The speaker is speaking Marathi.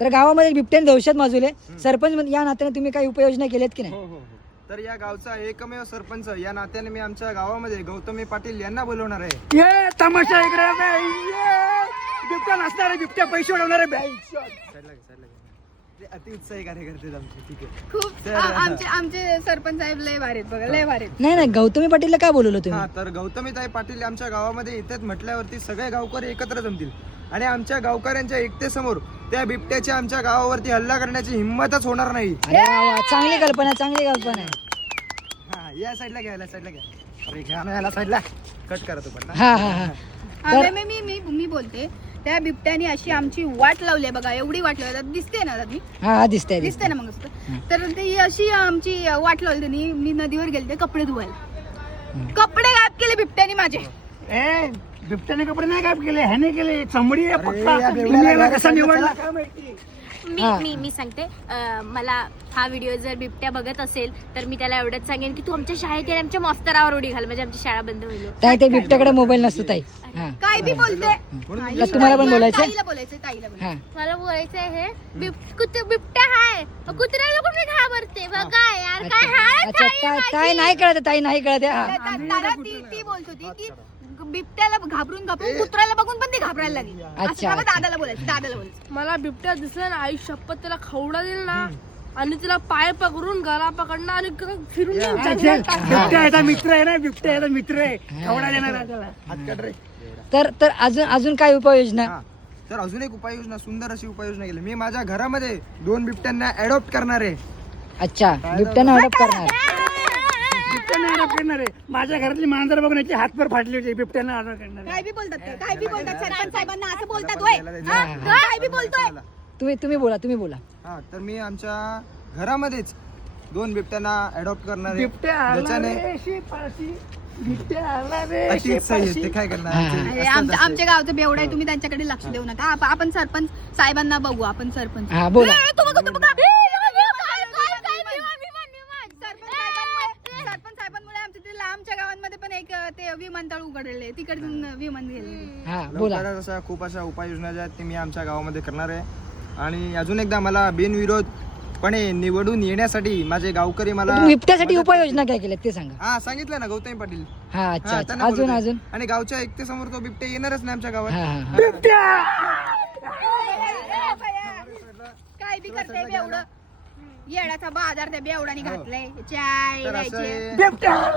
तर गावामध्ये बिबट्याने दहशत माजवले. सरपंच या नात्याने तुम्ही काही उपाययोजना केल्यात की नाही? हो. तर या गावचा एकमेव सरपंच या नात्याने मी आमच्या गावामध्ये गौतमी पाटील यांना बोलवणार आहे. ये तमाशा इकडे बिबट्या नसणार आहे, बिबट्या पैसे उडवणार आहे. ते अति उत्साही कार्यकर्ते आमचे. ठीक आहे. खूप तर आमचे सरपंच साहेब लय भारीत बघा, लय भारीत. नाही गौतमी पाटीलला काय बोलवलं हा, तुम्ही? तर गौतमीताई पाटील आमच्या गावामध्ये येतात म्हटल्यावरती सगळे गावकरी एकत्र जमतील आणि आमच्या गावकऱ्यांच्या एकतेसमोर त्या बिबट्याच्या आमच्या गावावरती हल्ला करण्याची हिंमतच होणार नाही. अरे वा, चांगली कल्पना आहे. हा, या साईडला घ्या, साईडला घ्या. अरे घ्या ना याला साईडला. कट करा तो पण. हा. मी बोलते, त्या बिबट्याने अशी आमची वाट लावली आहे बघा, एवढी वाट लावली दिसते ना दादी? हा दिसतंय. दिसते ना मग. तर ते अशी आमची वाट लावली त्यांनी. मी नदीवर गेलते कपडे धुवायला, कपडे गायब केले बिबट्याने माझे. बिबट्याने कपडे नाही गायब केले, ह्याने केले. चमडी आहे अरे, पक्का. या बेवड्याला तुम्ही याला घरात कसा निवडला चला. काय माहिती? मी सांगते, मला हा व्हिडिओ जर बिबट्या बघत असेल तर मी त्याला एवढंच सांगेन की तू आमच्या शाळेत ये, आमच्या मास्तरावर उडी घाल, म्हणजे आमची शाळा बंद होईल. ताई ते बिबट्याकडे मोबाईल नसतो ताई. हा. काय बी बोलते. तुम्हाला पण बोलायचं? ताईला बोलायचं. हा. मला बोलायचं आहे बिबट्या हाय, कुत्र्याला कुठे घाबरते बघा यार, काय हाय अच्छा ताई नाही कळत, ताई नाही कळत. हा. दादा ती बोलत होती की बिबट्याला घाबरून कुत्र्याला बघून पण ती घाबरायला लागली. अच्छा. दादाला बोलायचं. मला बिबट्या दिसेल, आई शपथ त्याला खवडा देईल ना आणि तिला पाय पकडून गळा पकडणं आणि फिरून बिबट्या याचा मित्र आहे ना, बिबट्या याचा मित्र आहे. खवडा देणार आहे त्याला. हात काढ रे. तर अजून काय उपाययोजना? हा, तर अजून एक उपाययोजना, सुंदर अशी उपाययोजना केली. मी माझ्या घरामध्ये 2 बिबट्यांना अडॉप्ट करणार आहे. अच्छा, बिबट्यानं अडॉप्ट करणार. बिबट्याने अडॉप्ट करणार आहे. माझ्या घरातली मांजर बघून याची हातभर फाटली होती. बिबट्याने अडॉप्ट करणार आहे. काय बी बोलतात सरपंच साहेबांना असं बोलतात होय? हा? काय बी बोलतोय. तुम्ही बोला. हा, तर मी आमच्या घरामध्येच 2 बिबट्यांना अडॉप्ट करणार आहे. बिबट्या आला ज्याच्याने रे शिपाशी, बिबट्या आला रे अति उत्साही आहे. शिपाशी. ते काय करणार? हा. ते अरे, असतात असे. आमच्या गावचं बेवडा आहे, तुम्ही त्यांच्याकडे लक्ष देऊ नका. आपण सरपंच साहेबांना बघू. आपण सरपंच हा बोला. सरपंच साहेबांमुळे आमच्या ते लांबच्या गावांमध्ये पण एक ते विमानतळ उघडलेले, तिकडून विमान गेले. हा बोला. लवकरच अशा खूप अशा उपाययोजना ज्या आहेत ते मी आमच्या गावामध्ये करणार आहे. आणि अजून एकदा मला बिनविरोधपणे निवडून येण्यासाठी माझे गावकरी मला तुम्ही बिबट्यासाठी उपाययोजना काय केल्यात ते सांगा. हा सांगितलं ना गौतमी पाटील. हा अच्छा हा, अच्छा. त्यांना अजून बोलवतोय. अजून आणि गावच्या एकतेसमोर तो बिबट्या येणारच नाही आमच्या गावात. हा. काय बी करते बेवडं, येडाचा बाजार त्या बेवडाने घातलाय. चाय तर द्यायचे. असं बिबट्या आला.